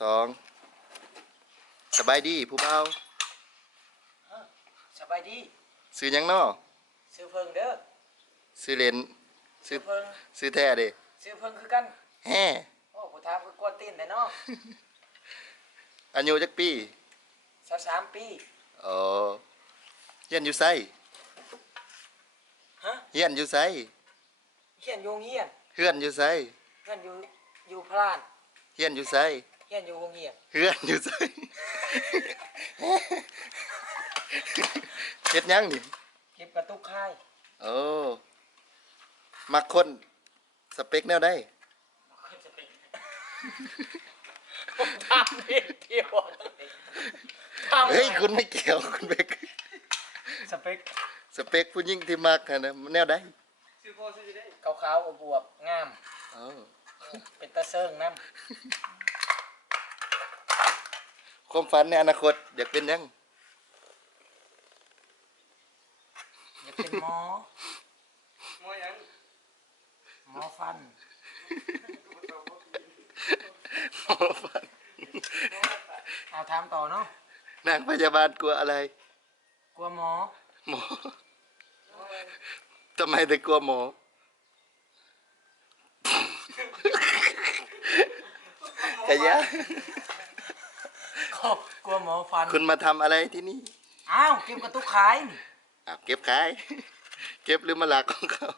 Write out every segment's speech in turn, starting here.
2สบายดีผู้เบาสบายดีซื้อหยังน้อซื้อเพิ่งเด้อซื้อเล่นซื้อเพิ่งซื้อแท้เด้ซื้อเพิ่งคือกันแฮ่โอ้ผู้ถามคือกวนตีนได้เนาะ อายุจักปี23ปีอ๋อเฮียนอยู่ไสฮะเฮียนอยู่ไสเฮียนอยู่โรงเรียนเฮือนอยู่ไสเฮียนอยู่พลานเฮียนอยู่ไสเฮียนอยู่โรงเรียนเฮือนอยู่ไสเฮ็ดหยังนี่เก็บกระตุกค่ายโอ้มักคนสเปคแนวใดทำเที่ยวเฮ้ยคุณไม่เกี่ยวคุณเบกสเปคสเปคผู้หญิงที่มักนะแนวใดซื้อพอซื้อได้ขาวๆอวบๆงามอ๋อเป็นตาเซิงนำความฝันในอนาคตอยากเป็นหยังอยากเป็นหมอหยังหมอฟันหมอฟันเอาถามต่อเนาะนางพยาบาลกลัวอะไรกลัวหมอหมอทำไมถึงกลัวหมอขยะกลัวหมอฟันคุณมาทำอะไรที่นี่อ้าวเก็บกระตุกขายอ้าวเก็บขายเก็บหรือมาหลักของเขา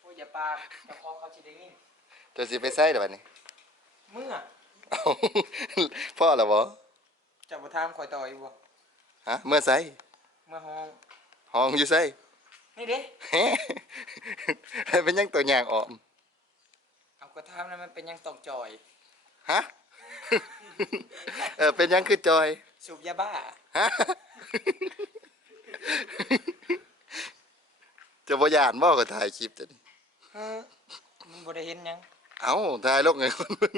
โอ้ยอย่าปากจะคอเขาจะได้ยินตัวสิไปใส่เดี๋ยวนี้เมื่อพ่อเหรอบ่จะมาถามคอยต่ออยู่บ่ฮะเมื่อใส่เมื่อห้องอยู่ใส่นี่เด้เป็นยังตัวอย่างออมเอาก็ถามแล้วมันเป็นยังตกจอยฮะเป็นยังคือจอยสูบยาบ้าฮะจะบ่ย่านบ่ก็ถ่ายคลิปจะนี่มึงบ่ได้เห็นยังเอ้าถ่ายลงไงคนมึง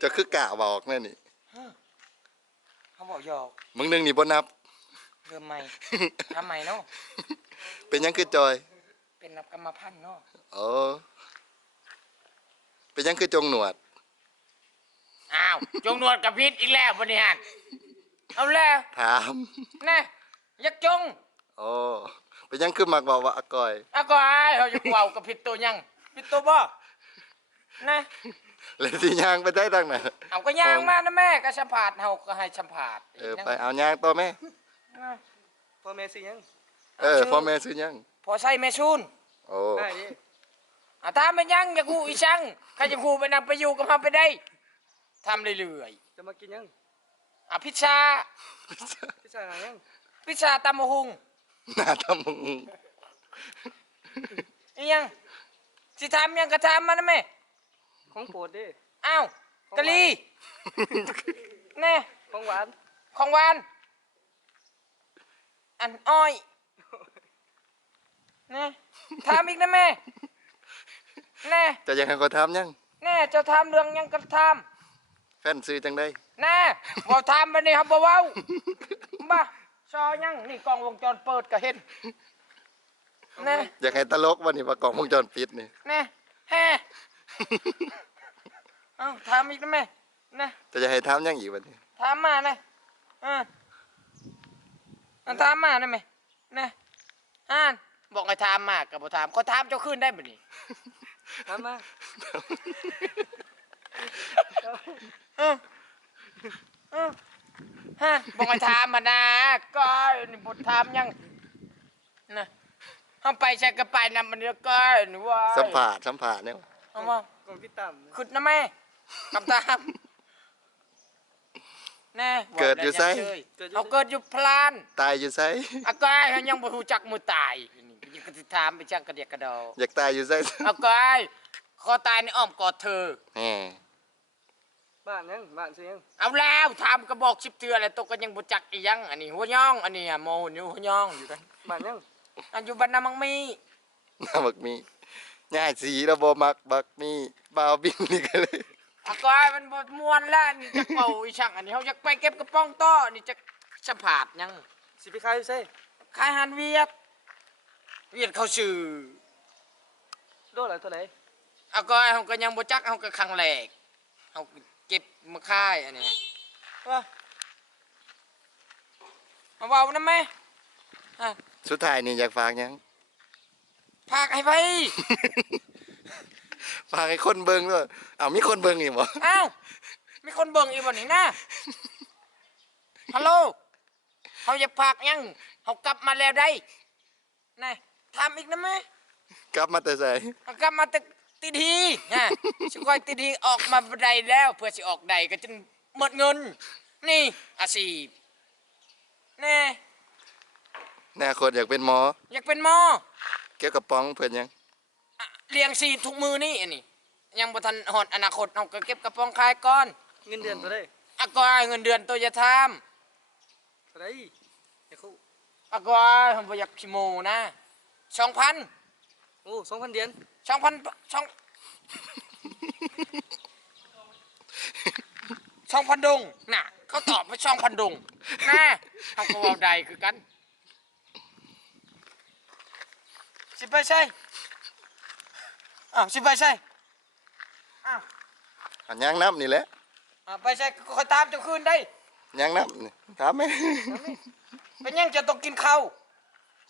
จะคือกะบอกแน่นี่เขาบอกหยอกมึงนึงนี่บ่นับเริ่มใหม่ทำใหม่เนาะเป็นยังคือจอยเป็นนับกรรมพันธุ์เนาะอ๋อเป็นยังคือจงหนวดอ้าวจงหนวดกับพิษอีกแล้วบ่นี่ฮะเอาแล้วถามนะยักจงอ๋อเป็นยังคือมักบอกว่าอากอยกอยเขาจะเว้ากับพิษตัวยังพิษตัวบ่นะเลยสิย่างไปได้ทางไหนเอาก็ย่างมานะแม่ก็สัมผัสเฮาก็ให้สัมผัสไปเอาย่างต่อแม่พ่อแม่ซื้อยังพ่อแม่ซื้อยังพ่อใส่แม่ซูนโอ้ได้ดิถ้าไม่ยังอย่ากูอีช่างใครจะกูไปนำไปอยู่กับเฮาไปได้ทำเรื่อยๆจะมากินยังพิซซ่าอะไรยังพิซซ่าตำมะฮุงหน้าตำมะฮุงยังสิทำยังกระทำมันนะแม่ของโปรดดิอ้าวกะลีแน่ของหวานอันอ้อยแน่ทำอีกนะแม่แน่จะยังให้เขาทำยังแน่จะทำเรื่องยังกระทำแฟนซื้อจังได้แน่บ่ทำไปนี่ครับบ่เว้าบ้าซอยังนี่กล้องวงจรเปิดก็เห็นแน่อยากให้ตลกวันนี้ว่ากล้องวงจรปิดนี่แน่แฮ่เอาทำอีกนะแม่นะจะให้ทำยังอีกวันนี้ทำมานะทำมานะแม่นะบอกให้ทำมากับบ่ทำเขาทำเจ้าขึ้นได้บ่นี่ทำมาบอกให้ทำมานะก็นี่บ่ทำยังนะทำไปใช้กระไปนำมันเยอะก็หนูว่าสัมผัสเนี่ยเอามาของพี่ตั้มขุดนะแม่กำตามแน่เกิดอยู่ไสเขาเกิดอยู่พลานตายอยู่ไสอากายเขายังบ่ฮู้จักมือตายยังก็สิถามไปจังกระเดียกกระดออยากตายอยู่ไสอากายขอตายในอ้อมกอดเธอบ้านซื้อยังเอาแล้วถามกระบอก10เทื่อแล้วตกก็ยังบ่จักอีหยังอันนี้หัวย่องอันนี้โมนี่หัวย่องอยู่กันบ้านยังอันอยู่บ้านนามังมีง่ายสีระบบมักมีบ่าวบินนี่กันเลยอากายมันมวนแล้วนี่จะเป่าอีช่างอันนี้เขาจะไปเก็บกระป๋องต้อนี่จะสะพาดยังสิไปขายอยู่ไสขายหันเวียดเขาชื่อโลละเท่าไหร่อากายเขาก็ยังบ่จักเขาก็ครั้งแรกเขาเก็บ มาค่ายอันนี้ว่ามาเว้านะแม่อ่ะ สุดท้ายนี่อยากฝากหยัง พากให้ไป ฝากให้คนเบิ่งด้วยอ้าวมีคนเบิ่งอีกบ่ อ้าวมีคนเบิ่งอีกบ่นี่นะฮัลโหลเขาจะพากยังเขากลับมาแล้วได้นี่ทำอีกนะแม่ กลับมาแต่ไส เขากลับมาติทีนะสิคอยติทีออกมาบันไดแล้วเพื่อสิออกใดก็จนหมดเงิน นี่อาชีพแน่ แน่คนอยากเป็นหมอ อยากเป็นหมอ เกี่ยวกับป้องเพิ่นหยัง อ่ะเลี้ยงสีทุกมือนี่อันนี้ยังบ่ทันหอดอนาคตเอาก็เก็บกระป๋องขายก่อน เงินเดือนตัวได้ อะก็ให้เงินเดือนตัวจะท ตัวได้เดี๋ยวเขา ำอะก็ให้ผมบ่อยากขี้โมนะ2,000 โอ้2,000 เดือน 2,000 ดงน่ะเขาตอบว่า2,000 ดงนะเขาก็เว่าใดคือกันสิไปใช่อ้าวสิไปใช่อ้าว อันยังน้ำนี่แหละ ไปใช่ก็คอยตามเจ้าคืนได้ ยังน้ำนี่ถามไหม เป็นยังจะต้องกินข้าว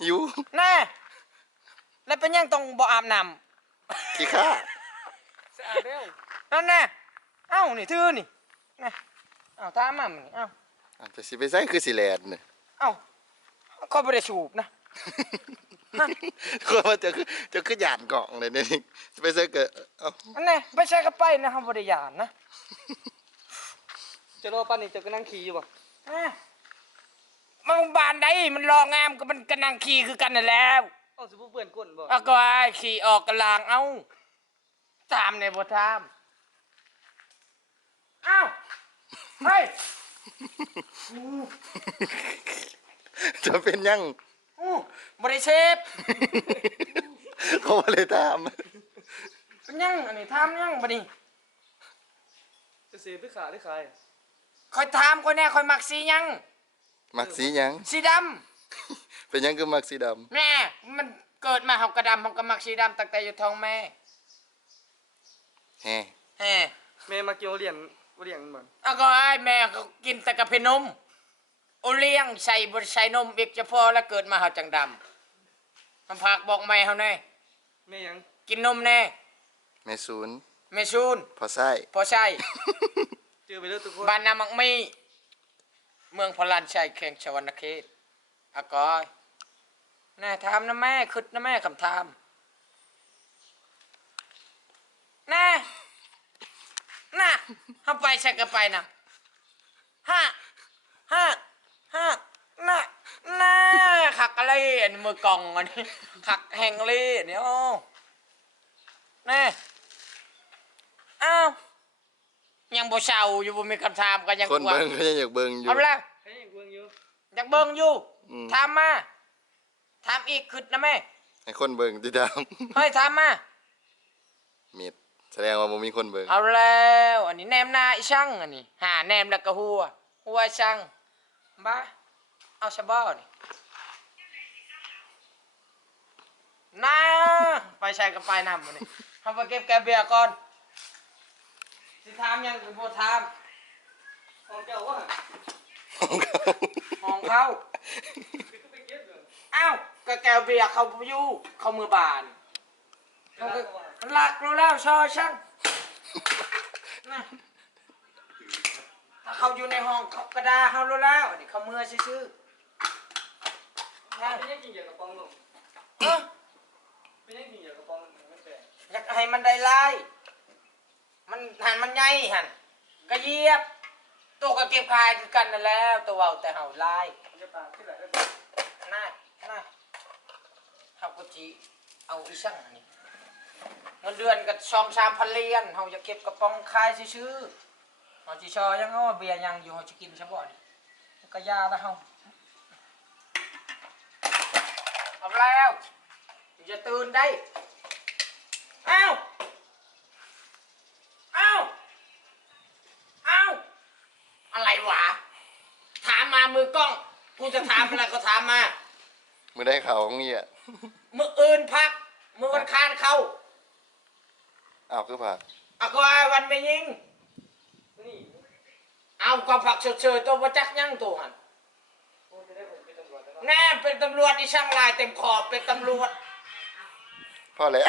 หิว แน่แล้วเป็นยังต้องบ่อาบน้ ขี้ข้า สะอาดแล้ว ำนั่นแน่เอ้านี่ทื่อนี่นะเอ้าตามมามันนี่เอ้า อ่ะแต่สิไปไสคือสิแลนนี่ เอ้าเขาไม่ได้สูบนะ ก็ว่าจะคือหยาดกล่องเลยนี่สิไปไสก็เอ้า อันนี้ไม่ใช่ก็ไปนะครับบริยานนะ จะรอปันนี่จะก็นั่งขี่อยู่บ่ มันบานได้มันรองามก็มันกระนังขี่คือกันนั่นแล้ว เอ้าสิบ่เปื้อนก้นบ่ เอาก็ไอ้ขี่ออกกระลางเอาตามในบ่ตามเอ้าเฮ้ย จะเป็นหยัง อู้บริเชฟ เขาบ่เลยถาม เป็นยังอันนี้ทำยังบ่นี่ จะเสียไปขาได้ขาย คอยถามคอยแน่คอยมักสียัง มักสีหยัง สีด เป็นหยังคือมักสีดำ ำแม่มันเกิดมาเฮากระดำเฮาก็มักสีดำตั้งแต่อยู่ท้องแม่ แฮ่ แฮ่ แม่มาเกี่ยวเลี้ยงบ่เลี้ยงมัน เอาก็ไอ้แม่ก็กินแต่กะเพนมโอเลี้ยงใส่บใส่นมอีกเฉพาะแล้วเกิดมาเฮาจังดำมันพากบอกแม่เฮาแน่ แม่หยัง กินนมแน่ แม่ศูนย์ แม่ชูน พอไส้ พอใช่ เจอไปเด้อทุกคน บ้านนามักมีเมืองพลานชัยแข่งชวนเขตอะกอยแน่ถามนะแม่คึดนะแม่คำถามแน่น่ะเฮาไปใช่ก็ไปนะฮะฮะฮะน่ะน่ะขักอะไรอันมือกล่องอันนี้ขักแห่งเลยอันนี้โอ้แน่อ้าวยังบ่เศร้าอยู่บ่มีคำถามก็ยัง คน กลัว เบิ่งก็ยังอยากเบิ่งอยู่ เอาไปแล้ว ให้ยังเบิ่งอยู่ อยากเบิ่งอยู่ อืม ถามมาถามอีกขึ้นนะแม่ ให้คนเบิ่งติดตาม เฮ้ยถามมา มิดแสดงว่าบ่มีคนเบิ่ง เอาแล้วอันนี้แนมหน้าอีช่างอันนี้หาแนมแล้วก็หัวช่างบ้าเอาชะบ้านี่น้าไปใช้กับไปนำมันนี่ทำไปเก็บแกเบียร์ก่อนสิถามยังกูบ่ถาม ของเจ้าว่า ห้องเขา คือไปเก็บเด้อ อ้าวก็แกเบียร์เขาอยู่เขามือบาน เอาไปว่า หลักรู้แล้วชอช่างนะถ้าเขาอยู่ในห้องเขากระดาเขารู้แล้วนี่เขาเมื่อซื่อๆนะ เป็นยังกินเหยื่อกระป๋องลง เอ้อ เป็นยังกินเหยื่อกระป๋องมันแปลก อยากให้มันได้ลายมันหันมันใหญ่หันก็เหยียบตัวก็เก็บคายคือกันนั่นแล้วตัวเอาแต่เห่าลาย มันจะปากขึ้นหลายได้ น่าเขาก็จีเอาอีช่างอันนี้เงินเดือนกับ2-3 พันเหรียญเขาจะเก็บกระป๋องคายซื่อๆเขาจีชอยังเอาเบียร์ยังอยู่เขาจะกินใช่บ่นี่ก็ยาแล้วเขาเอาแล้วจะตื่นได้อ้าวอะไรวะถามมามือกล้องกูจะถามอะไรก็ถามมา มื้อได้เขาของเหี้ย มืออื่นพักมือวันคานเข้า อ้าวคือผัก อะก็วันไม่ยิง นี่ ก็ผักเฉยๆตัวประจักษ์ยังตัวหัน พูดจะได้ผมเป็นตำรวจแล้ว แน่เป็นตำรวจที่ช่างลายเต็มขอบเป็นตำรวจ พ่อแหละ